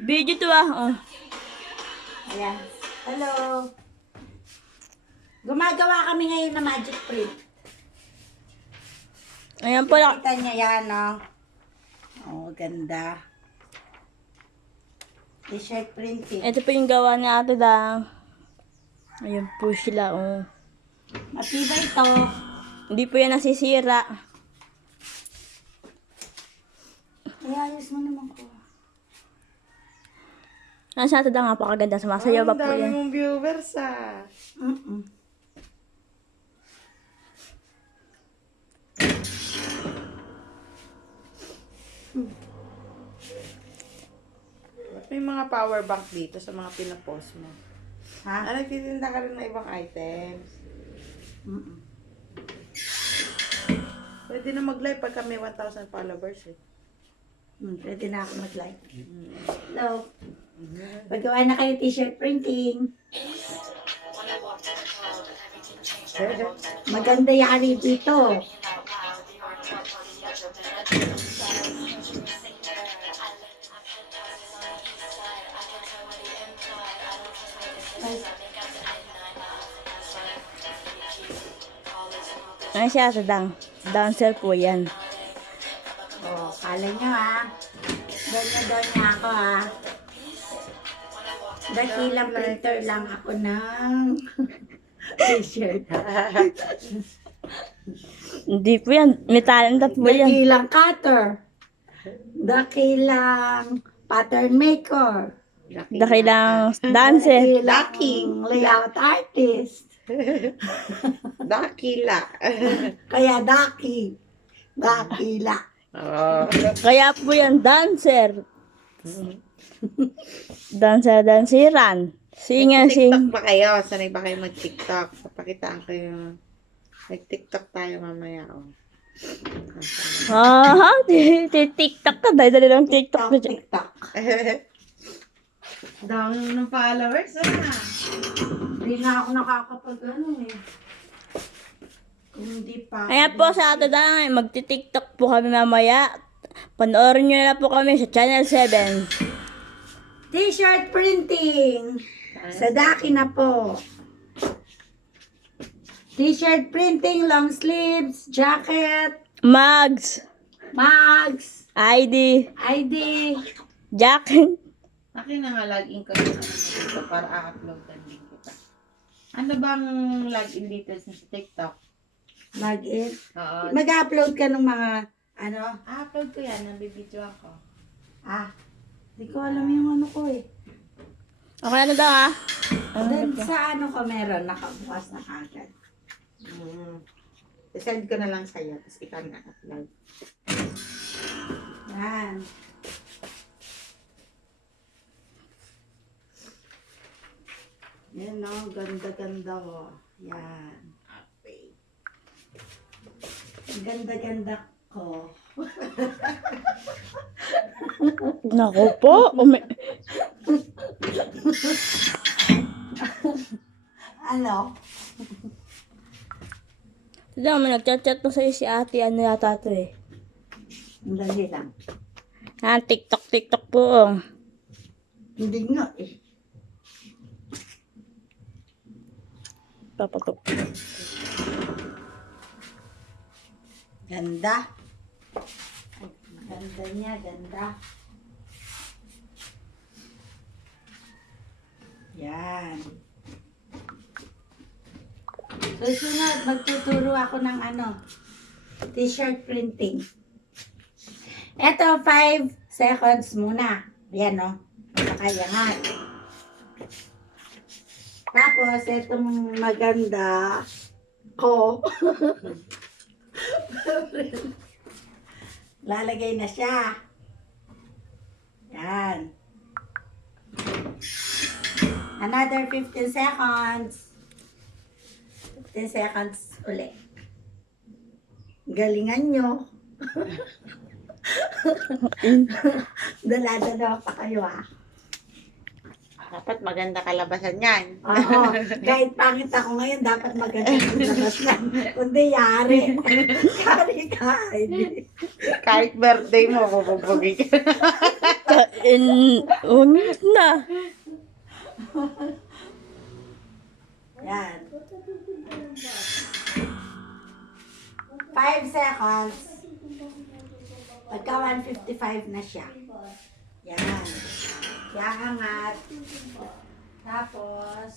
Video to ah. Oh. Ayan. Hello. Gumagawa kami ngayon ng magic print. Ayan po lang. Kita niya yan, no? Oh, ganda. T-shirt printing. Ito po yung gawa ni Ate Dang. Ayan po sila, oh. Matibay ito. Hindi po yan nasisira. Ay, ayos mo naman ko. Nasa Ate Dang, napakaganda. Sumasayaw ba po Ang dami yan? mong viewers ah. Ba't may mga power bank dito sa mga pinapost mo? Ha? Ah, nagtitinda ka rin ng ibang items. Pwede na mag-live pagka may 1,000 followers eh. Pwede na ako mag-like. Hello. Paggawa na kayo t-shirt printing. Maganda yari dito. Ayan siya Ate Dang. Dancer po yan. Oh, kala nyo ha. Donya ako ha. Dakilang printer lang ako ng t-shirt. Hindi po yan. May talent po yan. Dakilang cutter. Dakilang pattern maker. Dakilang dancer. Dakilang layout artist. Dakila. Kaya daki. Dakila. Oh. Kaya po yan, dancer. Dancer-danceran. Singer, TikTok sing. ba kayo? Sanay ba kayo mag-TikTok? Papakitaan kayo. Nag-TikTok tayo mamaya. Oh. Ah, TikTok ka. Dahil lang TikTok na dyan. TikTok. Dami ng followers. Hindi na ako nakakapag eh. Kung hindi pa. Ayan po sa Ate Dang, magti-TikTok po kami mamaya. Panoorin nyo na po kami sa Channel 7. T-shirt printing. Sa Daki na po. T-shirt printing, long sleeves, jacket, Mugs, mugs, ID, ID. jacket. Akin na nga, login ko na dito para a-uploadan din kita. Ano bang login details sa TikTok? Login. Oo. Mag-upload ka ng mga, ano? A-upload ko yan, nabibidyo ako. Hindi ko alam yung ano ko eh. Okay na daw ha? Then sa ano ko meron, nakabukas na agad. Send ko na lang sa'yo, tapos ikaw na upload. Yan. Yan o, ganda-ganda o. Yan. Okay. Ang ganda-ganda ko. Naku po. Ano? Tignan mo, nagchat-chat pa sa'yo si ate. Ano yata to eh. Ang dali lang. TikTok po. Hindi nga eh. Papatok. Ganda. Ganda niya, ganda. Yan. Susunod, magtuturo ako ng ano, t-shirt printing. Ito, 5 seconds muna. Yan, no? Nakayangat. Tapos, itong maganda ko. Lalagay na siya. Yan. Another 15 seconds. 15 seconds ulit. Galingan nyo. Dala-dala pa kayo Dapat maganda kalabasan yan. Oo. Kahit pangit ako ngayon, dapat maganda yung labas na. Kundi yari. Yari ka. Hindi. Kahit birthday mo, bubugin ka. Unit na. Yan. 5 seconds. Pagka 155 na siya. Yan. Iaangat. Tapos,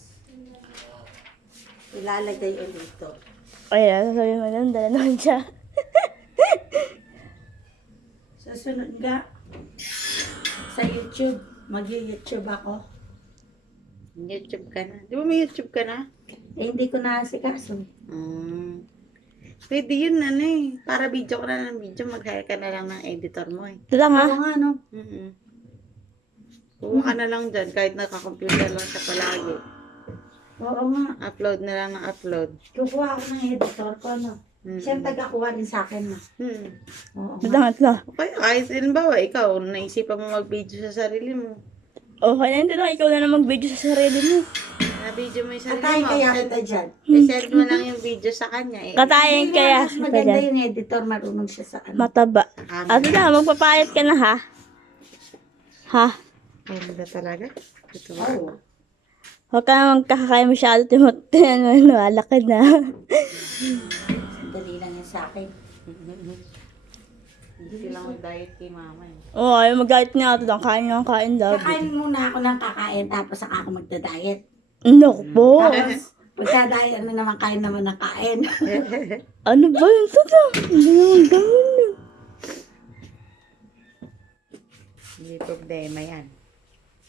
ilalagay ulit ito. Ay, sasabihin mo lang, dala naman siya. Susunod nga, sa YouTube, mag-YouTube ako. YouTube ka na. Di ba may YouTube ka na? Eh, hindi ko naasikaso. Pwede yun, para video ka na ng video, mag-hire ka na lang ng editor mo eh. Ito lang ha. Oo nga, no? Kuha ka na lang dyan, kahit naka-computer lang siya palagi. Oo nga. Upload na lang ng upload. Kukuha ako ng editor ko, no? Siya ang taga-kuha din sa akin, no? Oo Ito nga. lang, ito lang. Okay, kahit halimbawa, ikaw, naisipan mo mag-video sa sarili mo. Okay na, ito lang. Ikaw na lang mag-video sa sarili mo. Na-video mo yung sarili Katayin mo. kaya kita dyan. I-send mo lang yung video sa kanya eh. Katayin Hindi kaya. nga, mas maganda yung editor, marunong siya sa ano. Mataba. Ito lang, magpapayat ka na ha. Ha? Ay, ganda talaga. Ito ba? Oo. Huwag ka naman kakakain masyado, Timothy. Malaki na. Dali lang yan sa akin. Hindi sila mag-diet kay mama eh. Oo, ayaw mag-diet nga ito lang. Kain nga kain daw. Kakain muna ako ng kakain, tapos saka ako magda-diet. Naku po. Tapos, pagka-diet, ano naman, kain naman ng kain. Ano ba yun? Ito lang. Hindi naman gano'n. Hindi problema yan.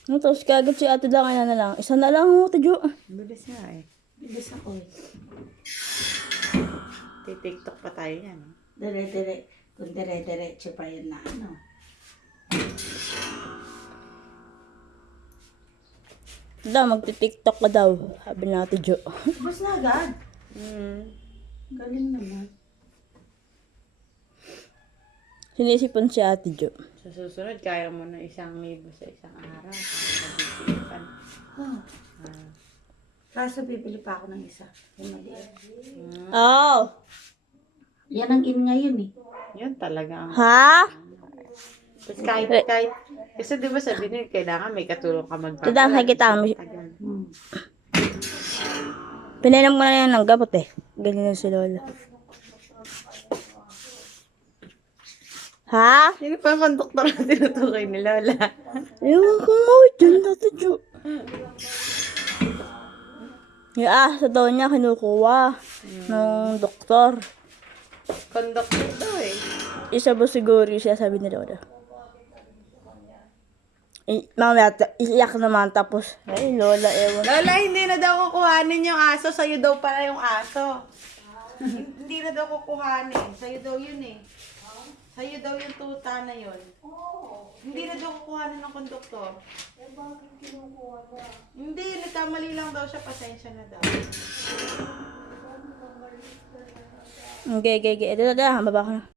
No, tapos kagad si ate lang, na lang. Isa na lang, Ate Jo. Bilis nga eh. Bilis ako eh. TikTok pa tayo yan. Dire-dire. Kung dire-diretso pa yun na ano. Daw, magti-tiktok ka daw. Sabi na Ate Jo. Bus na agad. Galing naman. Sinisipon si Ate Jo. Sa susunod, kaya mo na 1,000 sa isang araw. Pag-isipan. Oh. Kaso bibili pa ako ng isa. Yung maliit. Oh! Yan ang in ngayon eh. Yun talaga ang... Ha? Tapos kahit... Kasi di ba sabi nila, kailangan may katulong ka magpapalaki. Ito, nakikita mo. Tagal. Pinainom ko na yan ng gabot eh. Ganyan si Lola. Ha? Sino pa ang konduktor na tinutukoy ni Lola? Ewan ko nga, dyan Ate Jo. Yung sa daw niya kinukuha ng doktor. Konduktor daw eh. Isa ba siguro siya sabi ni Lola? Mamaya, iiyak naman tapos, ay Lola, ewan. Lola, hindi na daw kukuhanin yung aso. Sa'yo daw pala yung aso. Hindi na daw kukuhanin. Sa'yo daw yun eh. Sa'yo daw yung tuta na yun. Hindi na daw kukuhanin ng konduktor. Hindi, nagkamali lang daw siya. Pasensya na daw. Okay. Ito, baba ko na.